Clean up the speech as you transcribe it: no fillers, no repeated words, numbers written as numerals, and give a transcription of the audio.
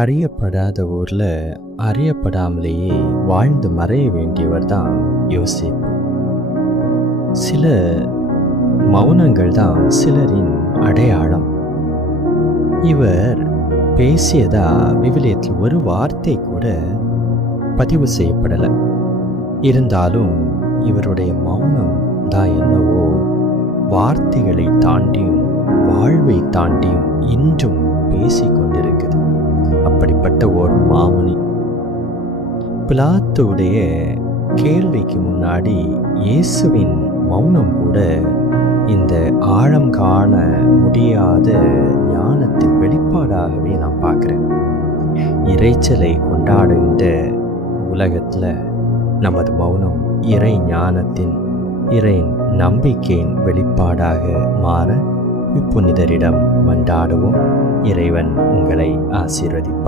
அறியப்படாத ஊர்ல அறியப்படாமலேயே வாழ்ந்து மறைய வேண்டியவர் தான் யோசேப்பு. சில மௌனங்கள் தான் சிலரின் அடையாளம். இவர் பேசியதா விவிலியத்தில் ஒரு வார்த்தை கூட பதிவு செய்யப்படலை. இருந்தாலும் இவருடைய மௌனம் தான் என்னவோ வார்த்தைகளை தாண்டியும் வாழ்வை தாண்டியும் இன்றும் பேசிக்கொண்டிருக்குது. அப்படிப்பட்ட ஒரு மாமுனி. பிலாத்துடைய கேள்விக்கு முன்னாடி இயேசுவின் மௌனம் கூட இந்த ஆழம் காண முடியாத ஞானத்தின் வெளிப்பாடாகவே நான் பார்க்குறேன். இறைச்சலை கொண்டாடுகின்ற உலகத்தில் நமது மௌனம் இறை ஞானத்தின் இறை நம்பிக்கையின் வெளிப்பாடாக மாற இப்புனிதரிடம் மன்றாடுவோம். இறைவன் உங்களை ஆசீர்வதிப்பார்.